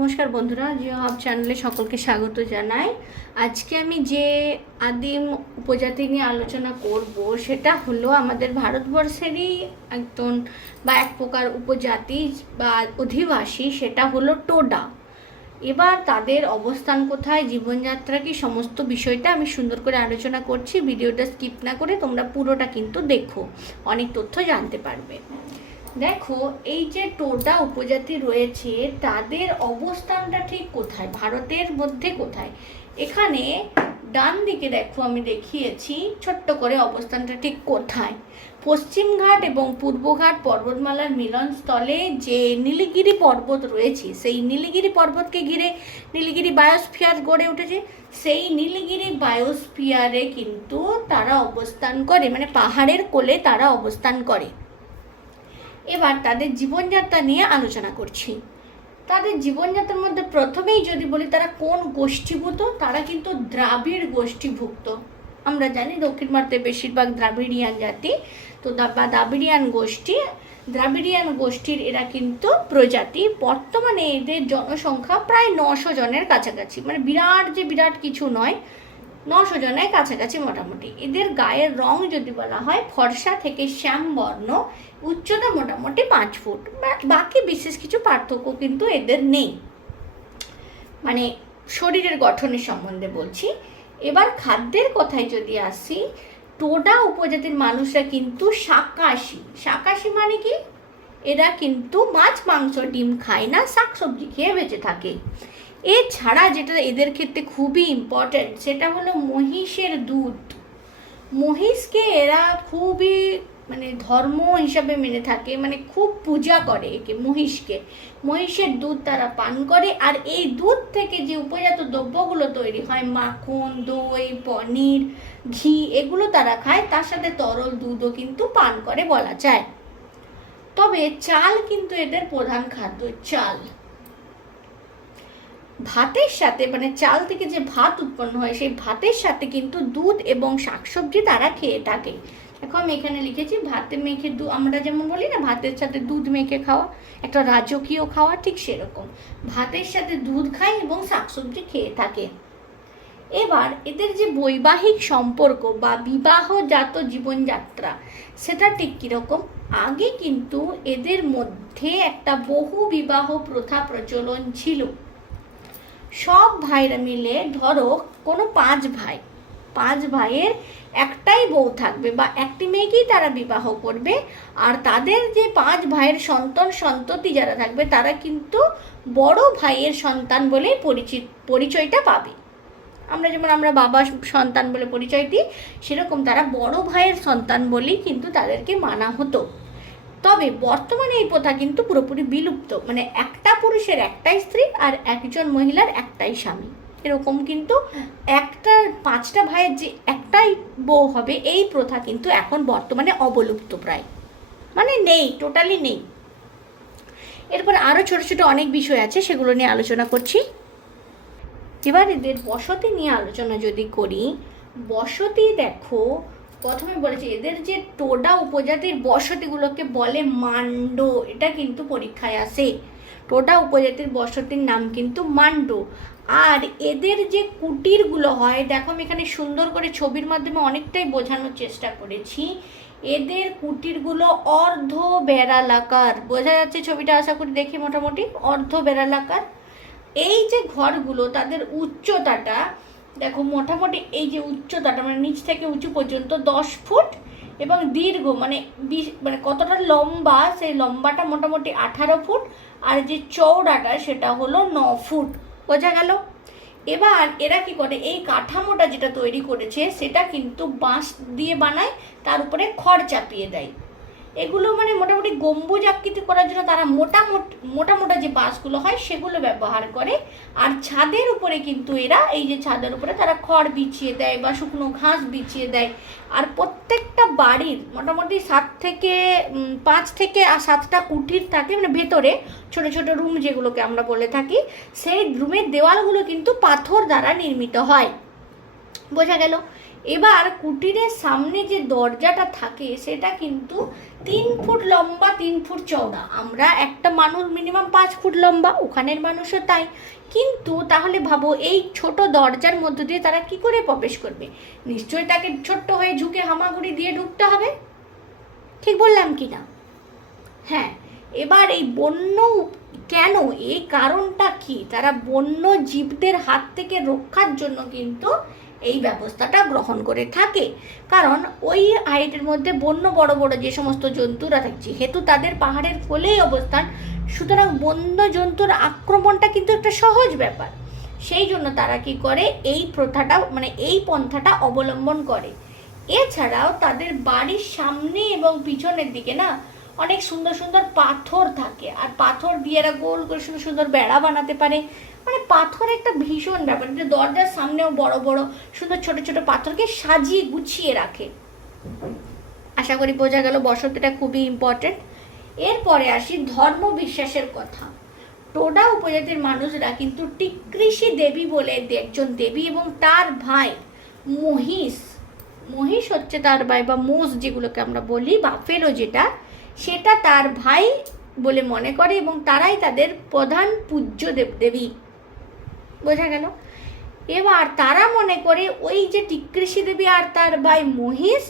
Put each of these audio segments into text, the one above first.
নমস্কার বন্ধুরা, জিও হাব চ্যানেলে সকলকে স্বাগত জানাই। আজকে আমি যে আদিম উপজাতি নিয়ে আলোচনা করব সেটা হলো আমাদের ভারতবর্ষেরই একজন বা এক প্রকার উপজাতি বা অধিবাসী, সেটা হলো টোডা। এবার তাদের অবস্থান কোথায়, জীবনযাত্রা কি, সমস্ত বিষয়টা আমি সুন্দর করে আলোচনা করছি। ভিডিওটা স্কিপ না করে তোমরা পুরোটা কিন্তু দেখো, অনেক তথ্য জানতে পারবে। দেখো, এই যে টোডা উপজাতি রয়েছে তাদের অবস্থানটা ঠিক কোথায়, ভারতের মধ্যে কোথায়। এখানে ডান দিকে দেখো, আমি দেখিয়েছি ছোট্ট করে অবস্থানটা ঠিক কোথায়। পশ্চিমঘাট এবং পূর্বঘাট পর্বতমালার মিলনস্থলে যে নীলগিরি পর্বত রয়েছে, সেই নীলগিরি পর্বতকে ঘিরে নীলগিরি বায়োস্ফিয়ার গড়ে উঠেছে। সেই নীলগিরি বায়োস্ফিয়ারে কিন্তু তারা অবস্থান করে, মানে পাহাড়ের কোলে তারা অবস্থান করে। এবার তাদের জীবনযাত্রা নিয়ে আলোচনা করছি। তাদের জীবনযাত্রার মধ্যে প্রথমেই যদি বলি তারা কোন গোষ্ঠীভূত, তারা কিন্তু দ্রাবিড় গোষ্ঠীভুক্ত। আমরা জানি দক্ষিণ ভারতে বেশিরভাগ দ্রাবিড়িয়ান জাতি, তো বা দ্রাবিড়িয়ান গোষ্ঠীর এরা কিন্তু প্রজাতি। বর্তমানে এদের জনসংখ্যা প্রায় 900 জনের কাছাকাছি, মানে বিরাট কিছু নয়, 900 জনের কাছাকাছি মোটামুটি। এদের গায়ের রং যদি বলা হয় ফর্সা থেকে শ্যামবর্ণ, উচ্চতা মোটামুটি 5 ফুট। বাকি বিশেষ কিছু পার্থক্য কিন্তু এদের নেই, মানে শরীরের গঠনের সম্বন্ধে বলছি। এবার খাদ্যের কথায় যদি আসি, টোডা উপজাতির মানুষরা কিন্তু শাকাশি মানে কি, এরা কিন্তু মাছ মাংস ডিম খায় না, শাকসবজি খেয়ে বেঁচে থাকে। এছাড়া যেটা এদের ক্ষেত্রে খুবই ইম্পর্ট্যান্ট সেটা হলো মহিষের দুধ। মহিষকে এরা খুবই মানে ধর্ম হিসাবে মেনে থাকে, মানে খুব পূজা করে একে, মহিষের দুধ তারা পান করে। আর এই দুধ থেকে যে উপজাত দ্রব্যগুলো তৈরি হয়, মাখন, দই, পনির, ঘি, এগুলো তারা খায়। তার সাথে তরল দুধও কিন্তু পান করে বলা যায়। তবে চাল কিন্তু এদের প্রধান খাদ্য। চাল ভাতের সাথে, মানে চাল থেকে যে ভাত উৎপন্ন হয় সেই ভাতের সাথে কিন্তু দুধ এবং শাকসবজি তারা খেয়ে থাকে। দেখো আমি এখানে লিখেছি ভাতে মেখে আমরা যেমন বলি না ভাতের সাথে দুধ মেখে খাওয়া, একটা রাজকীয় খাওয়া, ঠিক সেরকম ভাতের সাথে দুধ খায় এবং শাকসবজি খেয়ে থাকে। এবার এদের যে বৈবাহিক সম্পর্ক বা বিবাহজাত জীবনযাত্রা, সেটা ঠিক কীরকম। আগে কিন্তু এদের মধ্যে একটা বহু বিবাহ প্রথা প্রচলন ছিল। সব ভাইরা মিলে, ধরো কোনো 5 ভাইয়ের একটাই বউ থাকবে বা একটি মেয়েকেই তারা বিবাহ করবে। আর তাদের যে 5 ভাইয়ের সন্ততি যারা থাকবে তারা কিন্তু বড় ভাইয়ের সন্তান বলেই পরিচয়টা পাবে। আমরা বাবা সন্তান বলে পরিচয় দিই, সেরকম তারা বড় ভাইয়ের সন্তান বলেই কিন্তু তাদেরকে মানা হতো। তবে বর্তমানে এই প্রথা কিন্তু পুরোপুরি বিলুপ্ত, মানে একটা পুরুষের একটাই স্ত্রী আর একজন মহিলার একটাই স্বামী, এরকম কিন্তু 5টা ভাইয়ের যে একটাই বউ হবে, এই প্রথা কিন্তু এখন বর্তমানে অবলুপ্ত প্রায়, মানে নেই, টোটালি নেই। এরপর আরও ছোট ছোট অনেক বিষয় আছে, সেগুলো নিয়ে আলোচনা করছি। এবার এদের বসতি নিয়ে আলোচনা যদি করি, বসতি দেখো প্রথমে বলেছি এদের যে টোডা উপজাতির বসতিগুলোকে বলে মান্ডো, এটা কিন্তু পরীক্ষায় আসে। টোডা উপজাতির বসতির নাম কিন্তু মান্ডো। আর এদের যে কুটিরগুলো হয়, দেখো আমি এখানে সুন্দর করে ছবির মাধ্যমে অনেকটাই বোঝানোর চেষ্টা করেছি। এদের কুটিরগুলো অর্ধ বেড়ালাকার, বোঝা যাচ্ছে ছবিটা আশা করি দেখে, মোটামুটি অর্ধ বেড়ালাকার। এই যে ঘরগুলো, তাদের উচ্চতাটা দেখো, মোটামুটি এই যে উচ্চতাটা মানে নিচ থেকে উঁচু পর্যন্ত 10 ফুট, এবং দীর্ঘ মানে কতটা লম্বা, সেই লম্বাটা মোটামুটি 18 ফুট, আর যে চওড়াটা সেটা হলো 9 ফুট। বোঝা গেল? এবার এরা কি করে, এই কাঠামোটা যেটা তৈরি করেছে সেটা কিন্তু বাঁশ দিয়ে বানায়, তার উপরে খড় চাপিয়ে দেয়। এগুলো মানে মোটামুটি গম্বুজ আকৃতি করার জন্য তারা মোটা যে বাঁশগুলো হয় সেগুলো ব্যবহার করে। আর ছাদের উপরে কিন্তু এরা, এই যে ছাদের উপরে তারা খড় বিছিয়ে দেয় বা শুকনো ঘাস বিছিয়ে দেয়। আর প্রত্যেকটা বাড়ির মোটামুটি 5 থেকে 7টা কুঠির থাকে, মানে ভেতরে ছোট ছোট রুম যেগুলোকে আমরা বলে থাকি, সেই রুমের দেওয়ালগুলো কিন্তু পাথর দ্বারা নির্মিত হয়। বোঝা গেল? এবার কুটিরের সামনে যে দরজাটা থাকে সেটা কিন্তু 3 ফুট লম্বা 3 ফুট চওড়া। আমরা একটা মানুষ মিনিমাম 5 ফুট লম্বা, ওখানের মানুষও তাই। কিন্তু তাহলে ভাবো এই ছোট দরজার মধ্য দিয়ে তারা কি করে প্রবেশ করবে? নিশ্চয়ই তাকে ছোট্ট হয়ে ঝুঁকে হামাগুড়ি দিয়ে ঢুকতে হবে। ঠিক বললাম কি না? হ্যাঁ। এবার এই বন্য কেন, এই কারণটা কি? তারা বন্য জীবদের হাত থেকে রক্ষার জন্য কিন্তু এই ব্যবস্থাটা গ্রহণ করে থাকে। কারণ ওই হাইটের মধ্যে বন্য বড় বড় যে সমস্ত জন্তুরা থাকছে, যেহেতু তাদের পাহাড়ের কোলেই অবস্থান, সুতরাং বন্য জন্তুর আক্রমণটা কিন্তু একটা সহজ ব্যাপার। সেই জন্য তারা কি করে, এই প্রথাটা মানে এই পন্থাটা অবলম্বন করে। এছাড়াও তাদের বাড়ির সামনে এবং পিছনের দিকে না অনেক সুন্দর সুন্দর পাথর থাকে, আর পাথর দিয়ে এরা গোল করে সুন্দর সুন্দর বেড়া বানাতে পারে। মানে পাথর একটা ভীষণ ব্যাপার, যে দরজার সামনেও বড় বড় সুন্দর ছোট ছোট পাথরকে সাজিয়ে গুছিয়ে রাখে। আশা করি বোঝা গেল, বসতিটা খুবই ইম্পর্টেন্ট। এরপরে আসি ধর্ম বিশ্বাসের কথা। টোডা উপজাতির মানুষরা কিন্তু টিকৃষি দেবী বলে একজন দেবী এবং তার ভাই মহিষ, মহিষ হচ্ছে তার ভাই, বা মোষ যেগুলোকে আমরা বলি, বাফেলো যেটা, সেটা তার ভাই বলে মনে করে এবং তারাই তাদের প্রধান পূজ্য দেবদেবী। বোঝা গেল? এবার তারা মনে করে ওই যে টিকৃষি দেবী আর তার ভাই মহিষ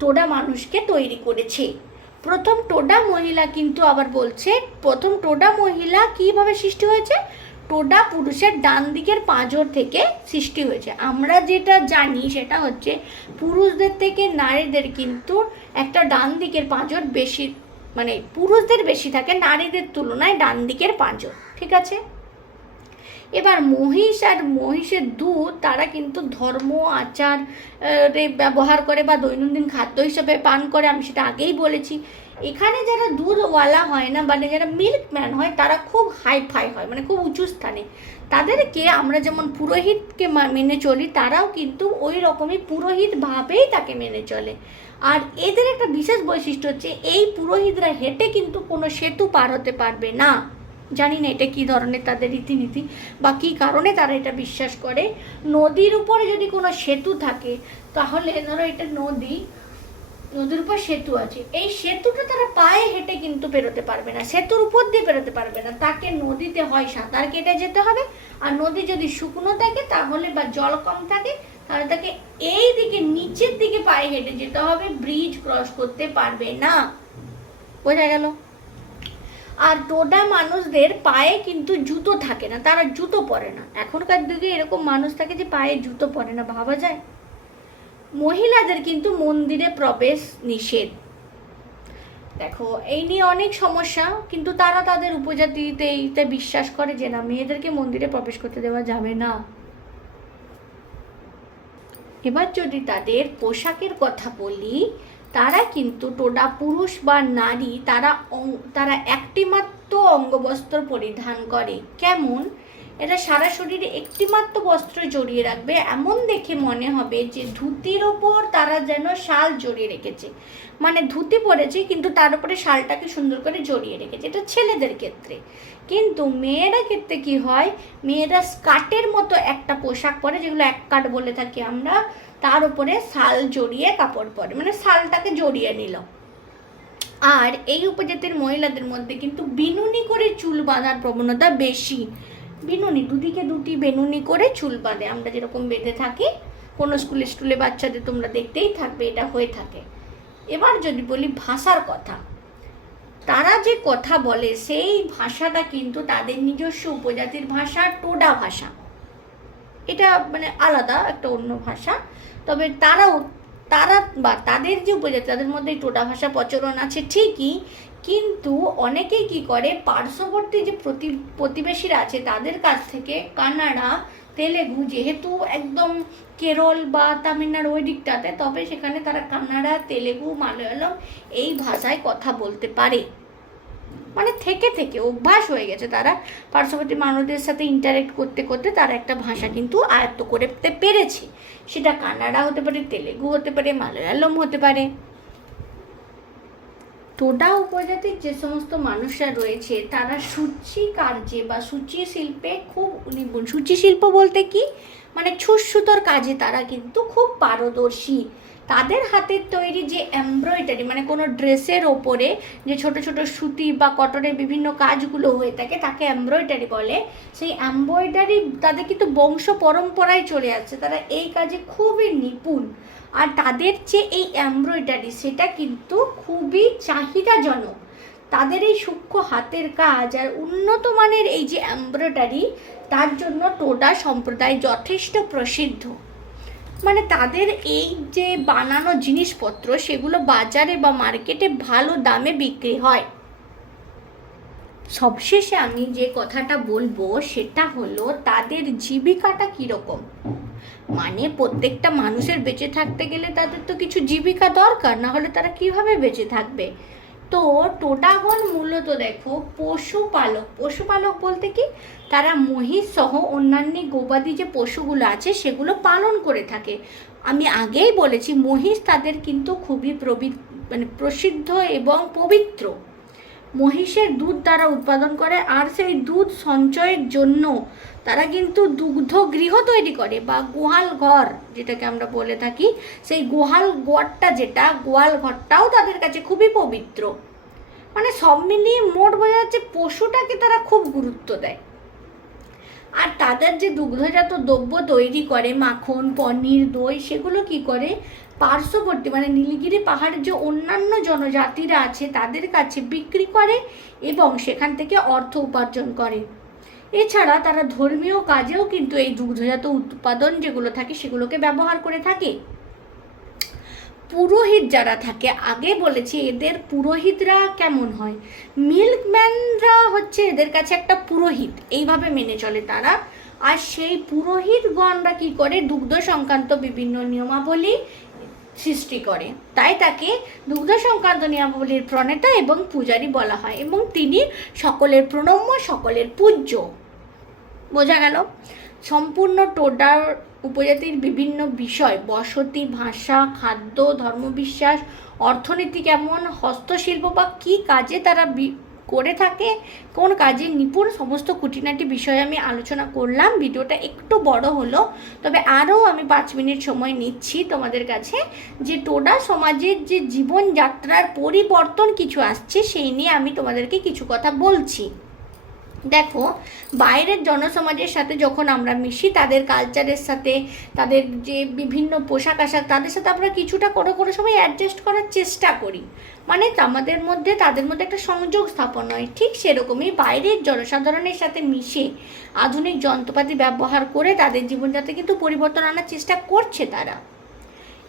টোডা মানুষকে তৈরি করেছে। প্রথম টোডা মহিলা কিন্তু আবার বলছে, প্রথম টোডা মহিলা কিভাবে সৃষ্টি হয়েছে? টোডা পুরুষের ডান দিকের পাঁজর থেকে সৃষ্টি হয়েছে। আমরা যেটা জানি সেটা হচ্ছে পুরুষদের থেকে নারীদের কিন্তু একটা ডান দিকের পাঁজর বেশি, মানে পুরুষদের বেশি থাকে নারীদের তুলনায় ডান দিকের পাঁজর। ঠিক আছে? এবার মহিষ আর মহিষের দুধ তারা কিন্তু ধর্ম আচার ব্যবহার করে বা দৈনন্দিন খাদ্য হিসেবে পান করে, আমি সেটা আগেই বলেছি। এখানে যারা দুধওয়ালা হয় না, মানে যারা মিল্কম্যান হয়, তারা খুব হাইফাই হয়, মানে খুব উঁচু স্থানে। তাদেরকে আমরা যেমন পুরোহিতকে মেনে চলি, তারাও কিন্তু ওই রকমই পুরোহিত ভাবেই তাকে মেনে চলে। আর এদের একটা বিশেষ বৈশিষ্ট্য হচ্ছে এই পুরোহিতরা হেঁটে কিন্তু কোনো সেতু পার হতে পারবে না। জানি না এটা কী ধরনের তাদের রীতিনীতি বা কী কারণে তারা এটা বিশ্বাস করে। নদীর উপরে যদি কোনো সেতু থাকে, তাহলে ধরো এটা নদীর উপর সেতু আছে, এই সেতুটা তারা পায়ে হেঁটে কিন্তু পেরোতে পারবে না, সেতুর উপর দিয়ে পেরোতে পারবে না। তাকে নদীতে হয় সাঁতার কেটে যেতে হবে, আর নদী যদি শুকনো থাকে তাহলে বা জল কম থাকে তাহলে তাকে এই দিকে নিচের দিকে পায়ে হেঁটে যেতে হবে, ব্রিজ ক্রস করতে পারবে না। বোঝা গেল? আর টোডা মানুষদের পায়ে কিন্তু জুতো থাকে না, তারা জুতো পরে না। এখনকার দিকে এরকম মানুষ থাকে যে পায়ে জুতো পরে না, ভাবা যায়? মহিলাদের কিন্তু মন্দিরে প্রবেশ নিষেধ। দেখো এই নিয়ে অনেক সমস্যা, কিন্তু তারা তাদের উপজাতিতে এইটা বিশ্বাস করে যে না, মেয়েদেরকে মন্দিরে প্রবেশ করতে দেওয়া যাবে না। এবার যদি তাদের পোশাকের কথা বলি, তারা কিন্তু টোডা পুরুষ বা নারী তারা একটিমাত্র অঙ্গবস্ত্র পরিধান করে। কেমন? এটা সারা শরীরে একটিমাত্র বস্ত্র জড়িয়ে রাখবে, এমন দেখে মনে হবে যে ধুতির ওপর তারা যেন শাল জড়িয়ে রেখেছে। মানে ধুতি পরেছে কিন্তু তার উপরে শালটাকে সুন্দর করে জড়িয়ে রেখেছে। এটা ছেলেদের ক্ষেত্রে। কিন্তু মেয়েরা ক্ষেত্রে কি হয়, মেয়েরা স্কার্টের মতো একটা পোশাক পরে, যেগুলো এক কাট বলে থাকি আমরা, তার উপরে শাল জড়িয়ে কাপড় পরে, মানে শালটাকে জড়িয়ে নিল। আর এই উপজাতির মহিলাদের মধ্যে কিন্তু বিনুনি করে চুল বাঁধার প্রবণতা বেশি। বিনুনি, দুদিকে দুটি বেনুনি করে চুল বাঁধে, আমরা যেরকম বেঁধে থাকি, কোনো স্কুলে বাচ্চাদের তোমরা দেখতেই থাকবে এটা হয়ে থাকে। এবার যদি বলি ভাষার কথা, তারা যে কথা বলে সেই ভাষাটা কিন্তু তাদের নিজস্ব উপজাতির ভাষা, টোডা ভাষা। এটা মানে আলাদা একটা অন্য ভাষা, তবে তারা বা তাদের যে উপজাতি তাদের মধ্যে টোডা ভাষা প্রচলন আছে ঠিকই, কিন্তু অনেকেই কি করে, পার্শ্ববর্তী যে প্রতিবেশীরা আছে তাদের কাছ থেকে কানাডা, তেলেগু, যেহেতু একদম কেরল বা তামিলনাড়ু ওই দিকটাতে, তবে সেখানে তারা কানাডা, তেলেগু, মালয়ালম এই ভাষায় কথা বলতে পারে। মানে থেকে অভ্যাস হয়ে গেছে, তারা পার্শ্ববর্তী মানুষদের সাথে ইন্টারেক্ট করতে করতে তারা একটা ভাষা কিন্তু আয়ত্ত করতে পেরেছে। সেটা কানাডা হতে পারে, তেলেগু হতে পারে, মালয়ালম হতে পারে। টোডা উপজাতির যে সমস্ত মানুষরা রয়েছে তারা সূচি কার্যে বা সূচি শিল্পে খুব নিপুণ। সূচি শিল্প বলতে কি, মানে ছুঁচ-সুতোর কাজে তারা কিন্তু খুব পারদর্শী। তাদের হাতের তৈরি যে এমব্রয়ডারি, মানে কোনো ড্রেসের ওপরে যে ছোট ছোট সুতি বা কটনের বিভিন্ন কাজগুলো হয়ে থাকে তাকে এমব্রয়ডারি বলে। সেই এমব্রয়ডারি তাদের কিন্তু বংশ পরম্পরায় চলে আসছে, তারা এই কাজে খুবই নিপুণ। আর তাদের যে এই এমব্রয়ডারি সেটা কিন্তু খুবই চাহিদাজনক। তাদের এই সূক্ষ্ম হাতের কাজ আর উন্নত মানের এই যে এমব্রয়ডারি, তার জন্য টোডা সম্প্রদায় যথেষ্ট প্রসিদ্ধ। মানে তাদের এই যে বানানো জিনিসপত্র সেগুলো বাজারে বা মার্কেটে ভালো দামে বিক্রি হয়। সবশেষে আমি যে কথাটা বলবো সেটা হলো তাদের জীবিকাটা কীরকম। মানে প্রত্যেকটা মানুষের বেঁচে থাকতে গেলে তাদের তো কিছু জীবিকা দরকার, না হলে তারা কিভাবে বেঁচে থাকবে। তো টোডাগণ মূলত দেখো পশুপালক। পশুপালক বলতে কি, তারা মহিষ সহ অন্যান্য গবাদি যে পশুগুলো আছে সেগুলো পালন করে থাকে। আমি আগেই বলেছি মহিষ তাদের কিন্তু খুবই প্রসিদ্ধ এবং পবিত্র। মহিষের দুধ তারা উৎপাদন করে, আর সেই দুধ সঞ্চয়ের জন্য তারা কিন্তু দুগ্ধ গৃহ তৈরি করে বা গোয়াল ঘর যেটাকে আমরা বলে থাকি। সেই গোয়াল ঘরটাও তাদের কাছে খুবই পবিত্র। মানে সব মিলিয়ে মোট বোঝা যাচ্ছে পশুটাকে তারা খুব গুরুত্ব দেয়। আর তাদের যে দুগ্ধজাত দ্রব্য তৈরি করে, মাখন, পনির, দই, সেগুলো কি করে পার্শ্ববর্তী মানে নীলগিরি পাহাড়ের যে অন্যান্য জনজাতিরা আছে তাদের কাছে বিক্রি করে এবং সেখান থেকে অর্থ উপার্জন করে। এছাড়া তারা ধর্মীয় কাজেও কিন্তু এই দুগ্ধজাত উৎপাদন যেগুলো থাকে সেগুলোকে ব্যবহার করে থাকে। পুরোহিত যারা থাকে, আগে বলেছি এদের পুরোহিতরা কেমন হয়, মিল্কম্যানরা হচ্ছে এদের কাছে একটা পুরোহিত, এইভাবে মেনে চলে তারা। আর সেই পুরোহিতগণরা কি করে, দুগ্ধ সংক্রান্ত বিভিন্ন নিয়মাবলী সৃষ্টি করে, তাই তাকে দুগ্ধ সংক্রান্ত নিয়মাবলীর প্রণেতা এবং পূজারী বলা হয়, এবং তিনি সকলের প্রণম্য, সকলের পূজ্য। বোঝা গেল। সম্পূর্ণ টোডার উপজাতির বিভিন্ন বিষয়, বসতি, ভাষা, খাদ্য, ধর্মবিশ্বাস, অর্থনীতি কেমন, হস্তশিল্প বা কী কাজে তারা করে থাকে, কোন কাজে নিপুণ, সমস্ত খুঁটিনাটি বিষয়ে আমি আলোচনা করলাম। ভিডিওটা একটু বড় হলো, তবে আরও আমি 5 মিনিট সময় নিচ্ছি তোমাদের কাছে যে টোডা সমাজের যে জীবনযাত্রার পরিবর্তন কিছু আসছে সেই নিয়ে আমি তোমাদেরকে কিছু কথা বলছি। দেখো, বাইরের জনসমাজের সাথে যখন আমরা মিশি, তাদের কালচারের সাথে, তাদের যে বিভিন্ন পোশাক আশাক, তাদের সাথে আমরা কিছুটা কোনো সময় অ্যাডজাস্ট করার চেষ্টা করি, মানে তাদের মধ্যে একটা সংযোগ স্থাপন হয়। ঠিক সেরকমই বাইরের জনসাধারণের সাথে মিশে আধুনিক যন্ত্রপাতি ব্যবহার করে তাদের জীবনযাত্রা কিন্তু পরিবর্তন আনার চেষ্টা করছে তারা।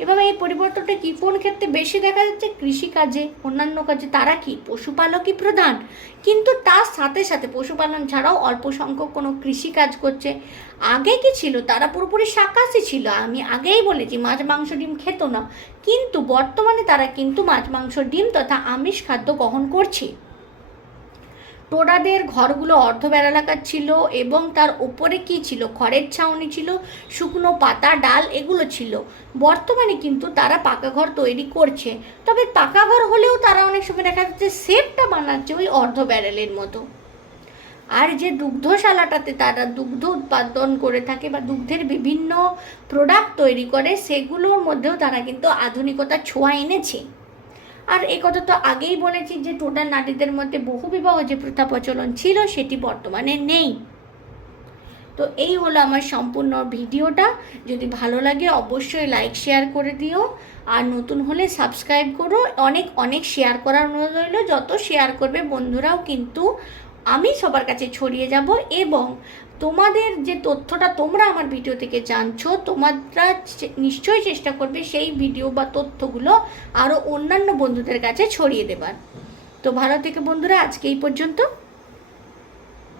এভাবে এই পরিবর্তনটা কি কোন ক্ষেত্রে বেশি দেখা যাচ্ছে, কৃষিকাজে, অন্যান্য কাজে। তারা কি পশুপালকই প্রধান, কিন্তু তার সাথে সাথে পশুপালন ছাড়াও অল্প সংখ্যক কোনো কৃষিকাজ করছে। আগে কি ছিল, তারা পুরোপুরি শাকাহারী ছিল। আমি আগেই বলেছি মাছ, মাংস, ডিম খেত না, কিন্তু বর্তমানে তারা কিন্তু মাছ, মাংস, ডিম তথা আমিষ খাদ্য গ্রহণ করছে। টোডাদের ঘরগুলো অর্ধ বেড়ালাকার ছিল এবং তার ওপরে কি ছিল, খড়ের ছাউনি ছিল, শুকনো পাতা, ডাল এগুলো ছিল। বর্তমানে কিন্তু তারা পাকা ঘর তৈরি করছে, তবে পাকা ঘর হলেও তারা অনেক সময় দেখা যাচ্ছে শেপটা বানাচ্ছে ওই অর্ধ ব্যারেলের মতো। আর যে দুগ্ধশালাটাতে তারা দুগ্ধ উৎপাদন করে থাকে বা দুগ্ধের বিভিন্ন প্রোডাক্ট তৈরি করে, সেগুলোর মধ্যেও তারা কিন্তু আধুনিকতার ছোঁয়া এনেছে। আর এই কথা তো আগেই বলেছি যে টোডার নারীদের মধ্যে বহুবিবাহ যে প্রথা প্রচলন ছিল সেটি বর্তমানে নেই। তো এই হলো আমার সম্পূর্ণ ভিডিওটা। যদি ভালো লাগে অবশ্যই লাইক শেয়ার করে দিও, আর নতুন হলে সাবস্ক্রাইব করো। অনেক অনেক শেয়ার করার অনুরোধ রইল, যত শেয়ার করবে বন্ধুরাও কিন্তু আমি সবার কাছে ছড়িয়ে যাব। এবং তোমাদের যে তথ্যটা তোমরা আমার ভিডিও থেকে জানছো, তোমরা নিশ্চয়ই চেষ্টা করবে সেই ভিডিও বা তথ্যগুলো আরও অন্যান্য বন্ধুদের কাছে ছড়িয়ে দেবার। তো ভালো থেকে বন্ধুরা, আজকে এই পর্যন্ত।